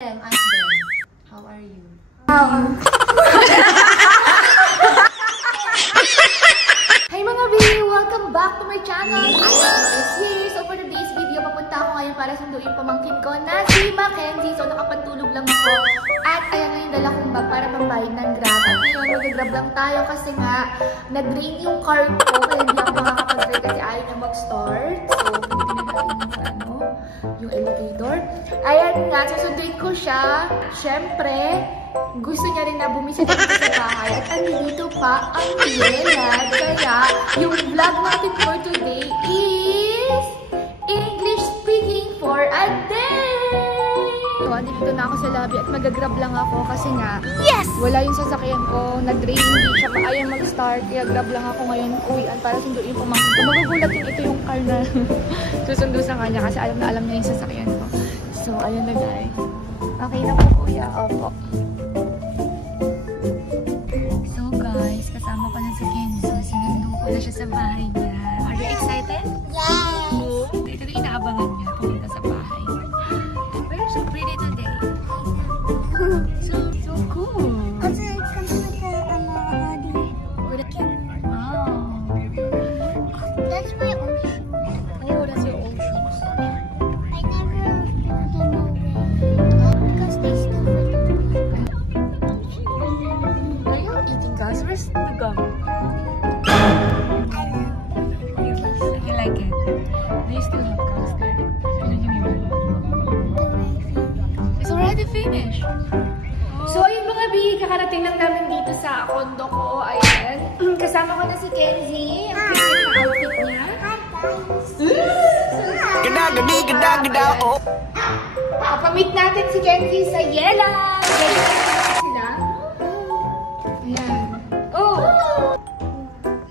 Ask them, how are you? Hi mga B! Welcome back to my channel! So for today's video, papunta ako ngayon para sunduin pamangkin ko na si Mackenzie. So nakapantulog lang ako. At ayan na yung dala kong bag para pambayad ng Grab. At ngayon, mag-grab lang tayo kasi nga na-drain yung car ko. Kaya hindi ako makakapag-drive kasi ayaw niya mag-start. So, pilitin na yung elevator. Ayan nga, susunduin ko siya. Siyempre, gusto niya rin na bumisita dito sa bahay. At andito pa ang Yelad. Kaya, yung vlog natin for today is English speaking for a day! So, andito na ako sa lobby at mag-grab lang ako kasi nga, wala yung sasakyan ko. Nag-drain, hindi siya pa ayaw mag-start. Kaya grab lang ako ngayon uwian para sunduin yung pamangkin ko. Magugulat yung ito yung car na susundo sa kanya kasi alam na niya yung sasakyan ko. So, ayun na guys. Okay na po kuya. Opo. So guys, kasama ko na si Kenzo. Sinundo ko na siya sa bahay niya. Are you excited? Yes! Ito na inaabangan niya pumunta sa bahay. We're so pretty today. So cool. Also, kasi Wow. that's my own shoes. Oh, that's your old shoes. I never put them away because they still fit me. Are you eating gums? Where's the gum? I love You like it? Do you still have gums there? Can you give me one? It's already finished. So, ayun mga B, kakarating lang namin dito sa kondo ko. Ayan. Kasama ko na si Kenzie. Ang cute na outfit niya. Pamit natin si Kenzie sa Yela. Ready sila? Ayan. Oh!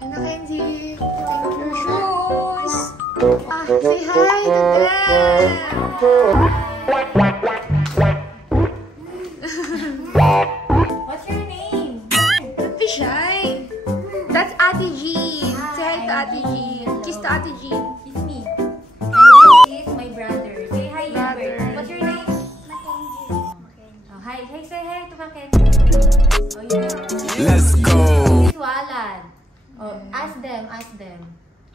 Ayan na, Kenzie. Take off your shoes. Say hi to them. What's your name? Don't be shy. That's Ate Jean. Say hi to Ate Jean. Kiss to Ate Jean. It's me. And this is my brother. Say hi, Brother. Hubert. What's your name? Mackenzie. Oh, hi. Hi, say hi to Mackenzie. Oh, yeah. Let's go. This is Walan. Oh, ask them.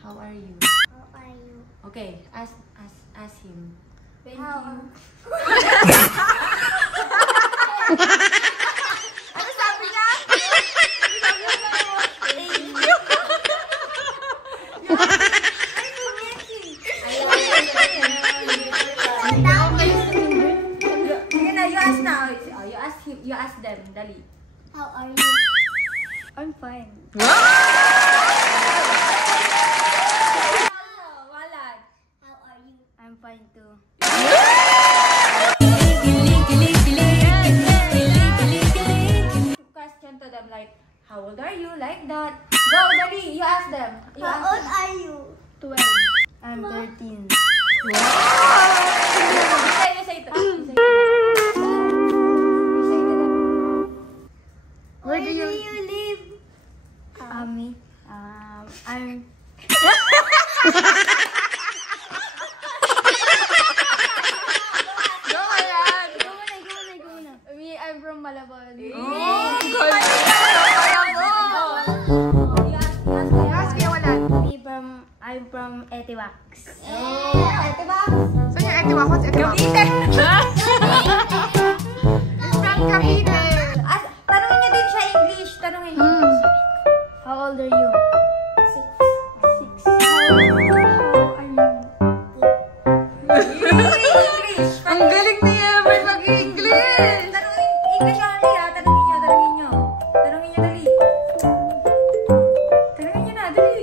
How are you? How are you? Okay, ask him. Thank How? you. Ano sabi niya? Sige na, you ask now. Oh, you ask him. You ask them. Dali. How are you? I'm fine. Walan. How are you? I'm fine too. Question to them like, how old are you? Like that. Go, Dali. You ask them. You How ask old them. are you? 12. I'm 13. You say to them. You say to them. Where do you live? me? I'm Go ayan. Go na. Me, I'm from Malabon. Oh, Ask me wala. I'm from Etiwax. Ito ba? Saan yung Etiwa? What's Etiwa? Cavite! It's from Cavite. Tanungin niyo din siya English. Tanungin niyo. How old are you? 6. How are you? English. Ang galing niya! May mag-English! Tanungin English only ha. Tanungin niyo. Tanungin niyo dali. Tanungin niyo na, dali.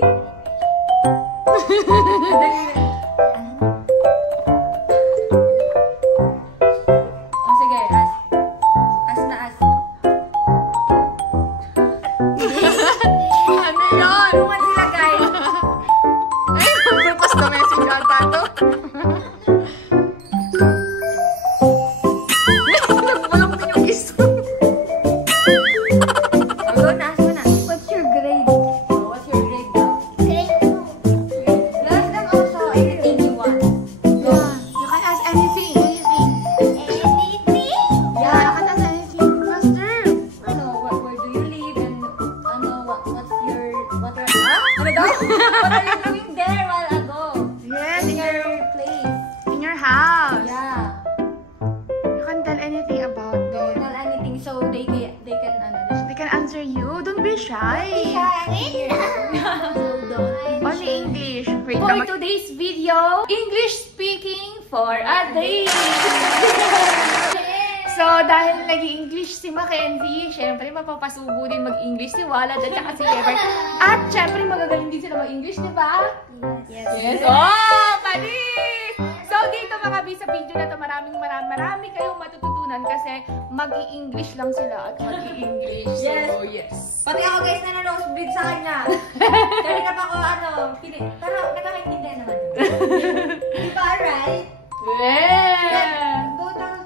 shy. Only English. Wait, for today's video, English speaking for a day. So, dahil nag-English si Mackenzie, syempre mapapasubo din mag-English si Walad at saka si Ever. At syempre magagaling din sila mag-English, di ba? Yes. Oh, panis! So, dito mga bi, sa video na to, marami kayong matututunan kasi mag-i-English lang sila at mag-i-English. Yes. So, yes. Pati ako guys na nose-bleed sa kanya. Kanina pa ako pero nakakaintindihan naman. Di ba, right? Yeah! Total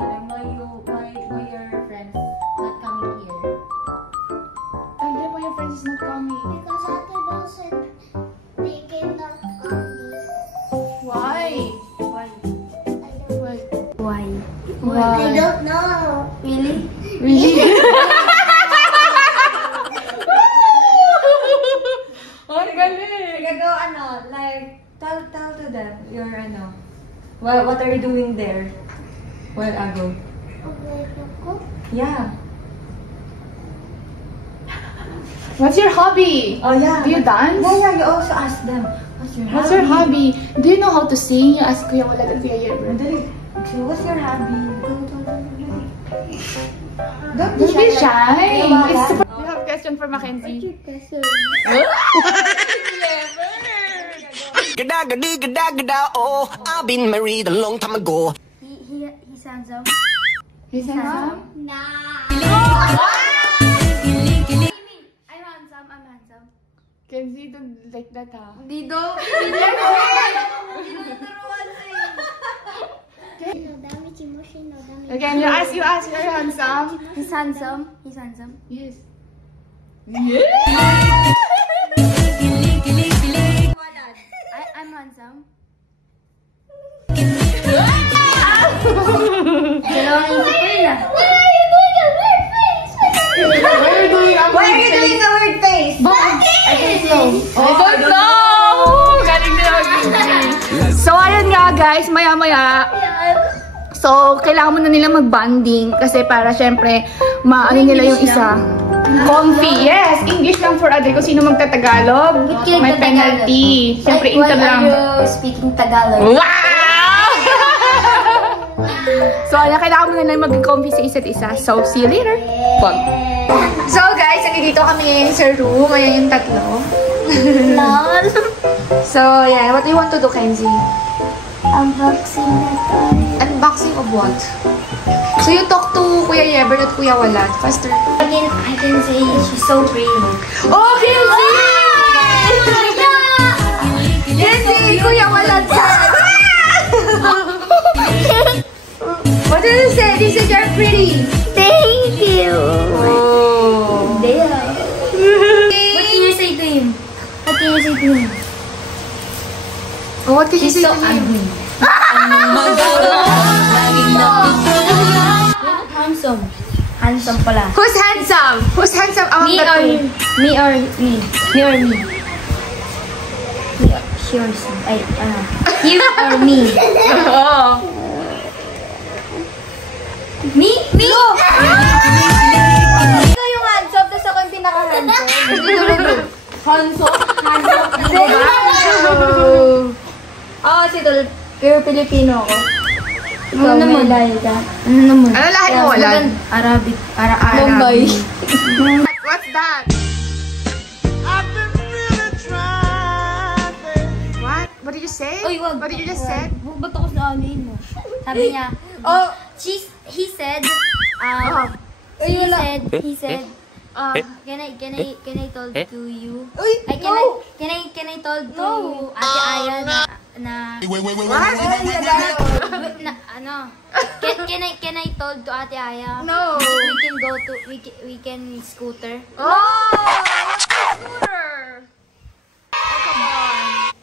them why your friends not coming here. And then why your friends is not coming? Because Ate Belle said they cannot come. Why? Why? Why? I don't know. Really? Really? Ang galing! Go like tell to them your what are you doing there? While ago. Okay, cook. Yeah. What's your hobby? Oh yeah. Do you dance? Yeah, you also ask them. What's your hobby? Do you know how to sing? You ask Kuya Walad at Kuya Yever. Dali. So, what's your hobby? Go. Don't be shy. Kuya Walad. You have question for Mackenzie? Gada, oh, I've been married a long time ago. He's handsome. He's handsome? Nah. I'm handsome. Kenzie don't like that, ha? Dido. Dami emotional. Again, you ask, are you handsome? He's handsome. Yes. I'm handsome. Why are you doing a weird face? I don't know! Galing na mag-English. So, ayun nga guys, maya-maya. So, kailangan muna nila mag-bonding kasi para syempre, maano nila yung isa. Comfy. Yes, English lang for other. Kung sino magtatagalog, may penalty. Syempre, intern lang. Why are you speaking Tagalog? Wow! So, ayan, kailangan muna nila maging comfy sa isa't isa. So, see you later. So, guys, nandito kami ngayon sa room. Ayan yung tatlo. Lol. So, yeah. What do you want to do, Kenzie? Unboxing na toy. Unboxing of what? So, you talk to Kuya Yever at Kuya Walad. Faster. Again, I can say she's so pretty. Oh, Kenzie! Kenzie! Kuya Walad said! What did you say? He said you're pretty. Thank you. Oh. What can you say to him? Oh, what can you say to him? Ugly. Handsome pala. Who's handsome? Who's handsome among Me the or two? me? Yours. You or me? Oh. Me? Ikaw yung handsome, tapos ako yung pinaka-handsome. Handsome? Oo, si Tol. Pero Pilipino ako. Ikaw, may lahi ka. Ano naman? Ano lahat mo, Walad? Arabic. Bombay. What's that? What did you say? Uy, wag. What did you just say? Ba't ako sa amin mo? Sabi niya, he said, can I told to you? Ay, can I told to Ate Aya na can I told to Ate Aya? No. We can scooter. Oh! Scooter! Oh, come on.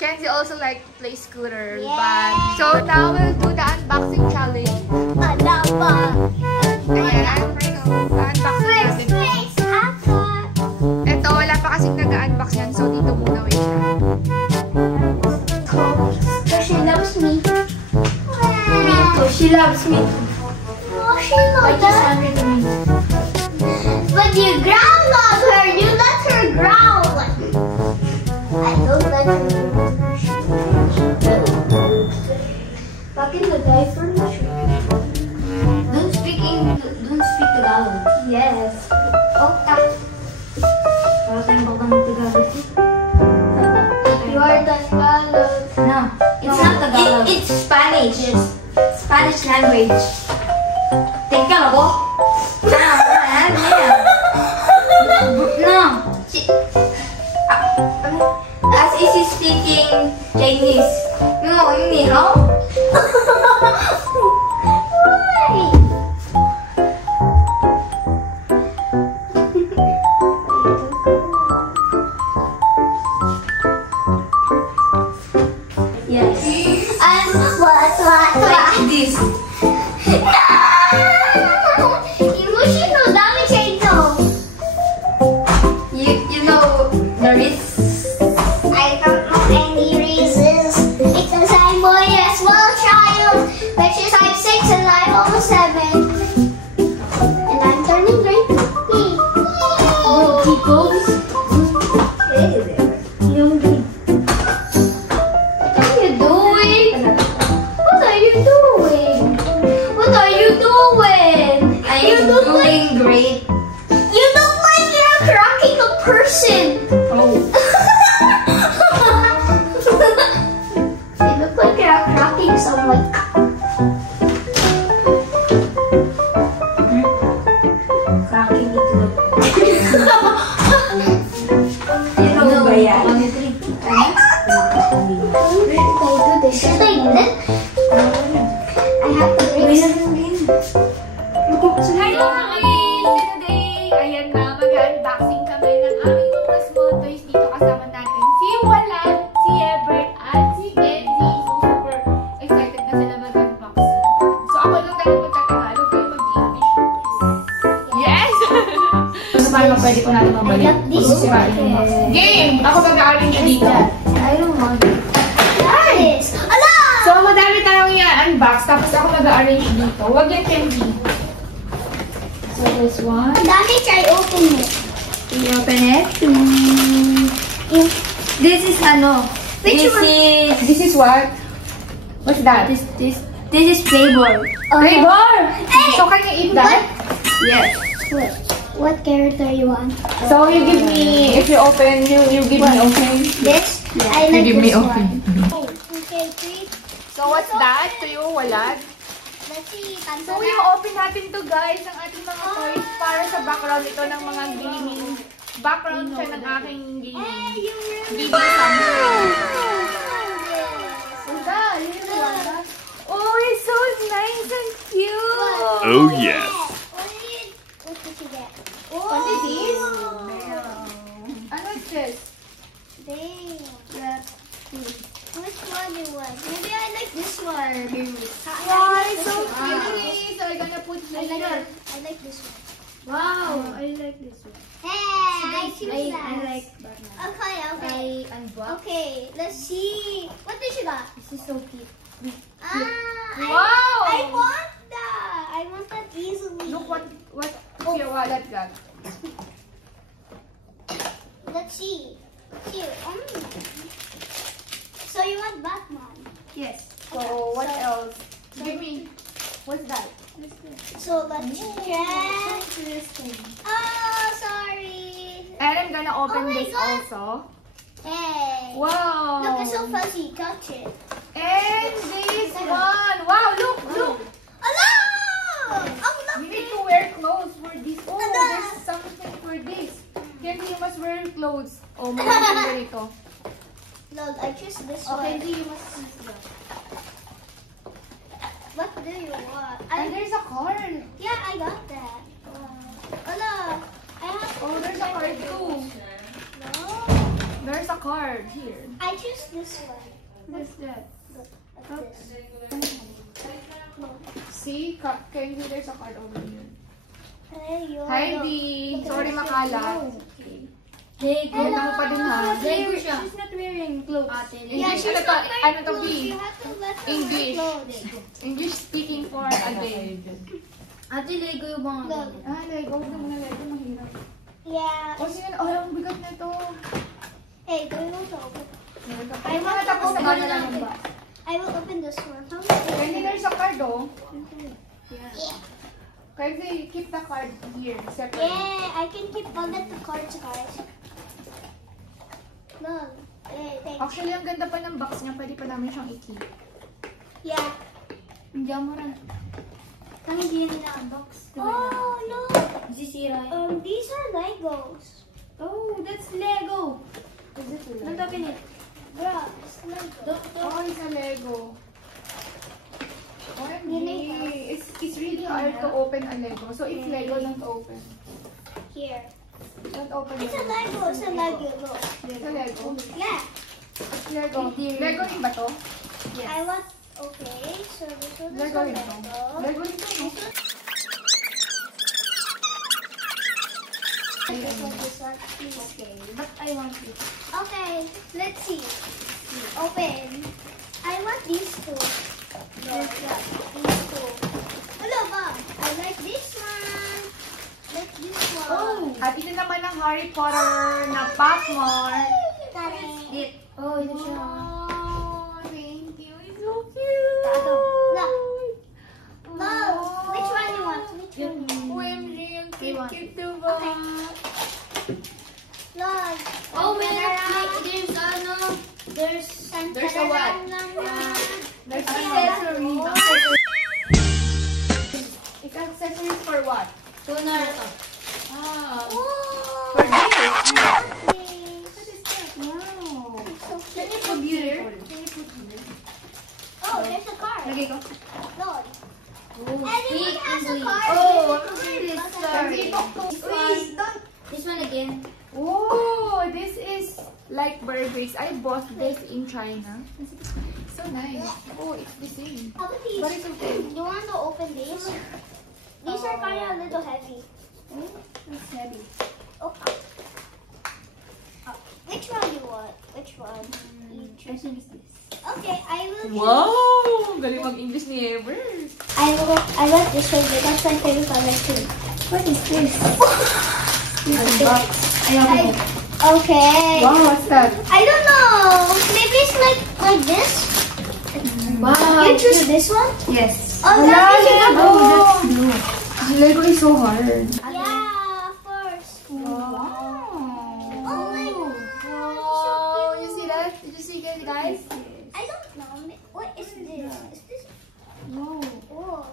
Kenzie also like to play scooter, but so now we'll do the unboxing challenge. Ala pa. Ayan, unboxing natin. Ito, wala pa kasing nag-unbox yan, so dito muna, wait lang. She loves me. Me too. She loves me. Oh, she loves me. But you growl on her. You let her growl. I don't let her. Back in the diaper. Don't speak Tagalog. Yes. Oh, para tayong babang Tagalog. You are Tagalog. No, it's not Tagalog. It's Spanish. Yes. Spanish language. Tingkang ako? No. As is he speaking Chinese. No, ni hao. Yes. And what? Like this. Emotional damage, I know. You know the risks. I don't know any reasons. Because I'm boy as well, child. Which is I'm 6 and I'm almost 7. And I'm turning 3. Oh, peoples. What are you doing? What are you doing? I You am look like doing great. you look like you're cracking a person. Oh. You look like you're cracking someone. Cracking itlog. You know ba yan? Should I do this? I have to drink. Hi mga Miss! Today, ayan na, mag-unboxing kami ng aming mga small toys dito. Kasama natin si Walan, si Ebert, at si Kenzie. So, super excited na sila mag-unboxing. So, ako lang tayo magtatagalog, kayo mag-English. Yes! So, paano pwede ko natin I mabalik? love this one. Game! Ako mag-aaring siya dito. I don't want it. Nice! Ala! So, madami tayong i-unbox, tapos ako mag-arrange dito. Huwag yan, Kenzie. So, this one. Dami try open it. You open it. This is ano? Which one? This is what? What's that? This is flavor. Flavor! Hey! So, can you eat that? Yes. What character you want? So, you give me, if you open, you give me, okay? This? I like give this me one. Okay, 3. So, what's that to you, Walad? Let's see. So, i-open natin to guys, ang ating mga toys para sa background ito ng mga gaming. Background siya ng aking gaming. Video camera. Oh, it's so nice and cute! Oh, yes. What did you get? What is this? Ano is this? Damn. Which one you want? Maybe I like this one. Wow, it's so pretty! So, I'm gonna put this here. I like this one. Wow, I like this one. Hey, I choose that. I like Batman. Okay. Okay, let's see. What did you got? This is so cute. Wow! I want that. I want that easily. Look what your wallet got. Let's see. Cute. So you want Batman? Yes. So, what else? Give me. What's that? So let's check this thing. Oh, sorry. And I'm gonna open Oh my this God. also. Hey. Wow! Look, it's so fuzzy. Touch it. And this one! Wow, look! Hello! Oh, You look. need to wear clothes for this. Oh, Ala! there's something for this. Then you must wear clothes. Oh, may ganito. Look, I choose this Okay, one. you must see that. What do you want? And there's a card. Yeah, I got that. Hello. I have. Oh, there's a card too. No. There's a card here. I choose this one. What's that? Like this. See? Kenzie, there's a card over here. Hey, you. Heidi! Sorry makalat. Hey, Ganda mo pa din ha. Lego siya. She's not wearing clothes. Yeah, English, she's ano to? not wearing Ano to, clothes. B? You have to let her English. wear clothes. English speaking for a day. Ate, Lego yung mga Look. Ah, Lego. Huwag na muna Lego. Mahirap. Yeah. O, sige. Oh, ang bigat na ito. Hey, do you want to open? Ay, mga tapos na gano'n lang ba? I will open this one. How Pwede there's a card, oh. Yeah. Pwede keep the card here. Separate. Yeah, I can keep all the cards, guys. Look. Hey, thanks. Actually, ang ganda pa ng box niya. Pwede pa namin siyang i-keep. Yeah. Diyan mo rin. Kami hindi na unbox. Oh, no. Sisira. These are Legos. Oh, that's Lego. Is it a Don't open it. Bruh, it's Lego. Oh, it's a Lego. OMG. It's really hard to open a Lego. So, if Lego, don't open. Here. Don't open It's a it. Lego. It's a Lego. Look. It's a Lego. Yeah. It's Lego. Lego rin ba to? I want. Okay. So this one is Lego a rin to. Lego. Lego rin to, no? This one, please. Okay, but I want it. Okay. Let's see. Open. I want these two. Look, yeah, these two. Hello, Mom. I like this one. Like this one. Oh! At ito naman ang Harry Potter na Pac-Man. Got it. It. Oh, ito siya. Oh, thank you. It's so cute. Look. Look. Which one you want? Which one? OMG, ang Iwan. cute diba? Okay. Look. Oh, there's ano, there's There's a what? There's accessory. It's accessories for what? to Naruto. Ah. Oh. For this. What is Wow. so Can you cute. put here? Can you put here? Oh, there's a card. Lagay ko. Look. Oh, Everyone has a card. Oh, This is really what I- sorry. This Wait, one. this one again. Oh, this is like Burberry's. I bought this in China. So nice. Oh, it's the same. How about these? But it's okay. You want to open these? These are kind of a little heavy. It's heavy. Oh. Which one do you want? Which one? I think it's this. Okay, I will. Wow! Galing mag-English ni Ever. I like this one because my favorite color too. What is this? Okay. Wow, what's that? I don't know. Maybe it's like this. Wow. You choose this one? Yes. Oh, that is a Lego. The Lego is so hard. Yeah, first. Wow. Oh my god. Wow. You see that? Did you see it, guys? I don't know. What is this? Is this? No. Oh.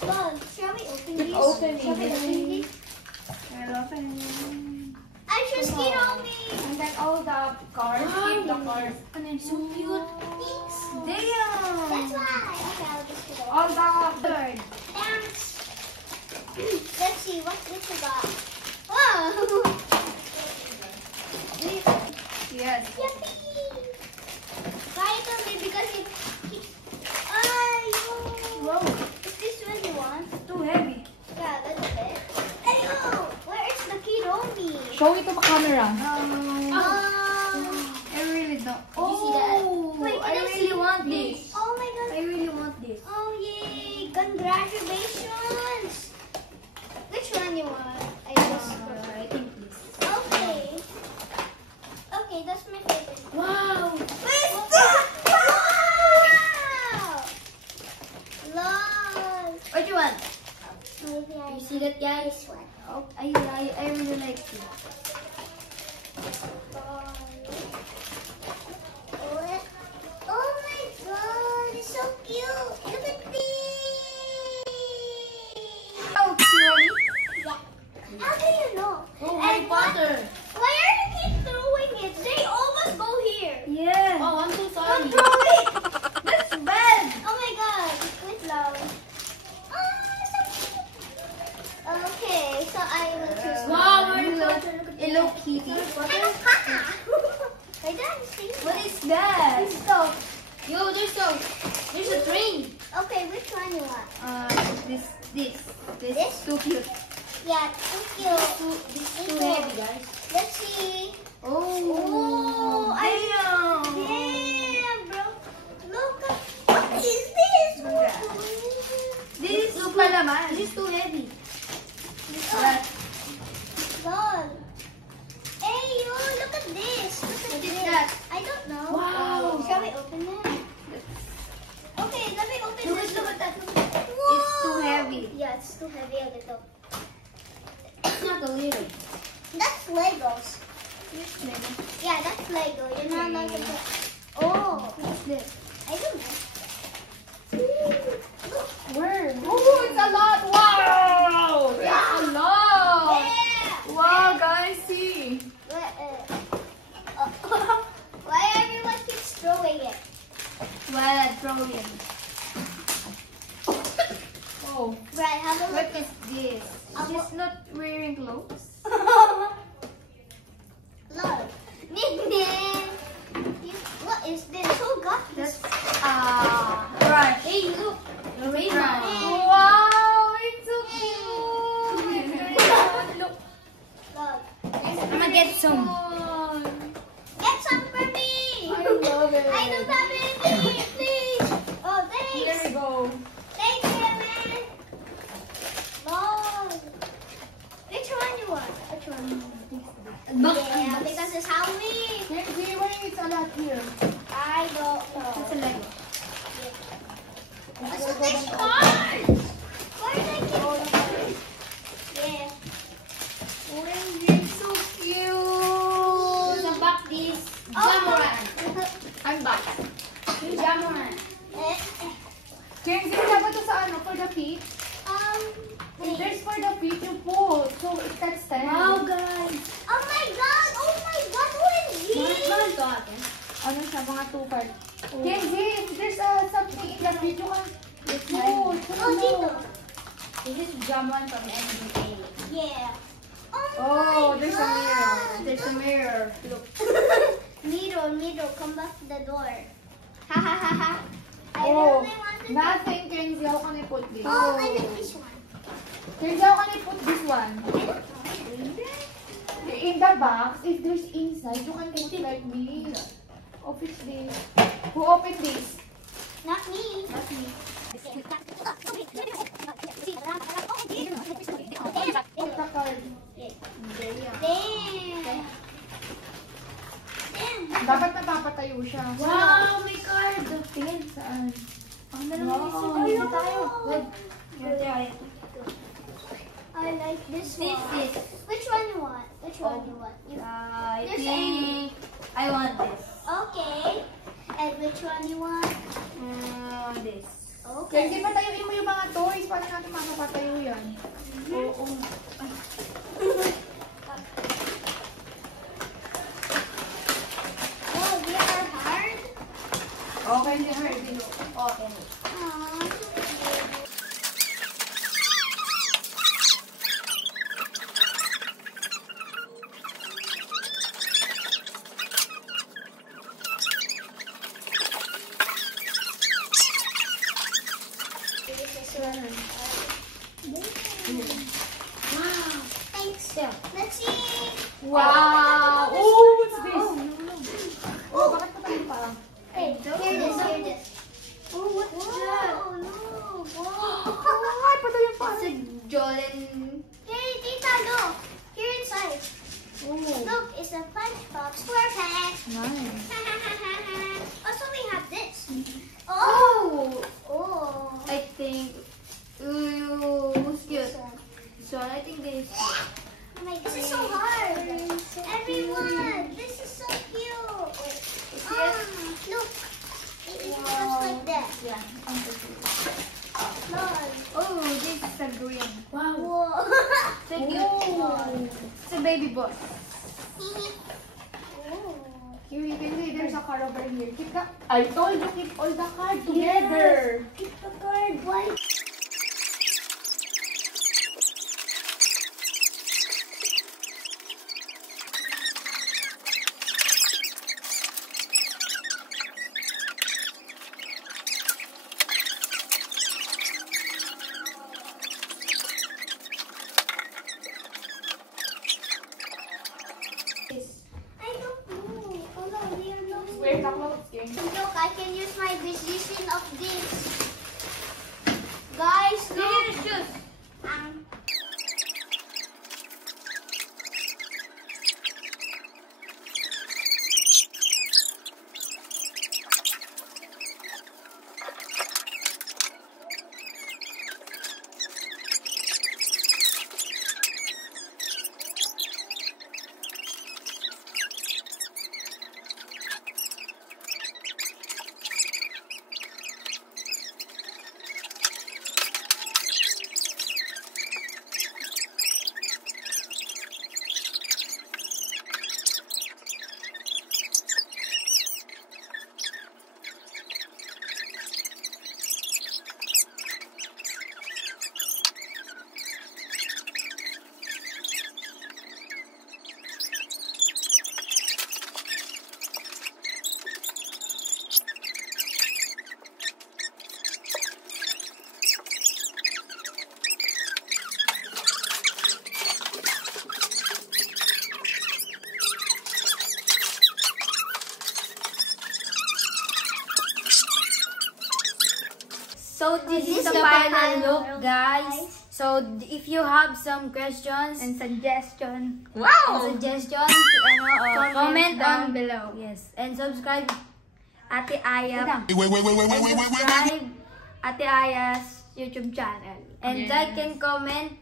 Well, shall we open these? open Shall we it. open these? I choose Kiromi. And then all the cards. Keep the cards. So cute. Thanks. Damn. That's why. Okay, I'll just put it. All the cards. Thanks. Let's see what this we got. Wow. Yes. Yippee. Try it on me because it. Oh. Wow. Is this what you want? Too heavy. Yeah, that's it. Ayo, where is the Kiromi? Show it to the camera. I really don't. You see that? Wait, I can I really see? want this. Oh my god. I really want this. Oh yay! Congratulations! Which one you want? I just I think this. okay. Okay, that's my favorite. Wow. Where's that? Wow! Lol. What do you want? Maybe I You see that, guys? this one. Oh, I really like it. Oh my god, it's so cute. Look at this. Oh, Kironi. Yeah. How do you know? Oh, And Harry Potter. Why are you keep throwing it? They almost go here. Yeah. Oh, I'm so sorry. Don't throw it. That's bad. Oh my god, wait loud. So cute. Okay, so I will choose Wow, Harry Potter. Look at Hello Kitty. Hello, Kaka. I don't see What is that? So, Yo, there's a train. okay, which one you want? This. This? Too cute. Yeah, thank you. This is too heavy, guys. Let's see. Oh, damn. Damn, bro. Look at, what is this? This is pala naman. This is too heavy. Alright. Lol. Hey, you, look at this. Look at this. I don't know. Wow. Shall we open it? Okay, let me open this. Look at that. Whoa. It's too heavy. Yeah, it's too heavy a little. It's not a little. That's Legos. Yeah, that's Lego. You're not allowed to put. Oh, What's this? I don't know. Look. Where? Oh, it's a lot! Wow! It's a lot! Yeah. Wow, guys, see! Why everyone keeps throwing it? Well, I'm throwing. Oh, Right, have a What look. is this? She's not wearing clothes. Look. Nickname. What is this? Who got this? That's brush. Hey, look. The brush. wow! It's so cute! Look! Look. I'm gonna get some. Get some for me. I love it! I don't have anything, please. Oh, There thanks. we go. Thanks, man. Lord. Which one you want? Which one? Yeah, because it's Halloween. Kenzie, why it's a lot here? I don't That's a know. Lego. What's with these cards? Why are they keep... Yeah. Kenzie, it's so cute! There's a back this. Oh, Jamoran. I'm back. Jamoran. Kenzie, dapat to sa ano? For the feet? There's for the feet you pull. So it can stand. Wow, guys. Oh my god! Oh my god! OMG! Ano siya? Mga 2 cards. Kenzie, if there's something in the feet, you can... Oh, dito. This is Jamoran from NBA. Yeah. Oh, my there's a mirror. God. There's a mirror. Look. Miro, come back to the door. Ha ha ha ha. I Oh, really wanted nothing, Kenzie. How can I put this? Oh, I like this one. Kenzie, how can I put this one? In the box, if there's inside, you can put like this. Open this. Who opened this? Not me. Not me. Put the card. Damn. Dapat napapatayo siya. Wow, may card. Tingin saan? Ang dalawa Wow. isa. Ayun tayo. Wait. I like this This one. is. Which one you want? Which one you want? I There's think I want this. Okay. And which one you want? This. Kenzie, Okay. patayuin mo yung mga toys. Paano natin makapatayo yan? Oo. Oh, they are hard. Okay, hindi hard. Okay. Thanks. Let's see. Wow! Oh, what's this? Oh, bakit patay pa? Hey, here it is. Here it is. Oh, what's that? Oh, look. Whoa. Ay, patay pa. It's a Jolene. Hey, Tita, look. Here inside. Oh, Look, it's a SpongeBob SquarePants. nice. Also, we have this. Oh. Oh! Oh. I think. Ooh, who's cute? This one. So I think this. Oh my, this is so hard. Everyone, this is so cute. Look, it looks like that. Yeah. Lord. Oh, this is a green. Wow. Whoa. So cute. Oh. It's a baby boy. Oh. Here you can see there's a card over here. Keep the, I told you, keep all the cards together. Keep the card. Why? I don't know. Oh no, they are not. Wait, the clothes game. Look, I can use my position of this. So this is the final look, guys. So if you have some questions And suggestion. and Wow! suggestions, comment down below. Yes, and subscribe Ate Aya. Wait, wait, wait, wait, wait, wait, wait, wait. Subscribe Ate Aya's YouTube channel. And Yes. like and comment.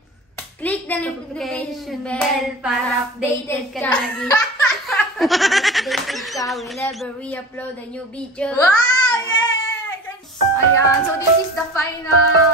Click the notification bell para updated ka lagi. Updated ka whenever we upload a new video. Wow! Yay! Ayan, so this is the final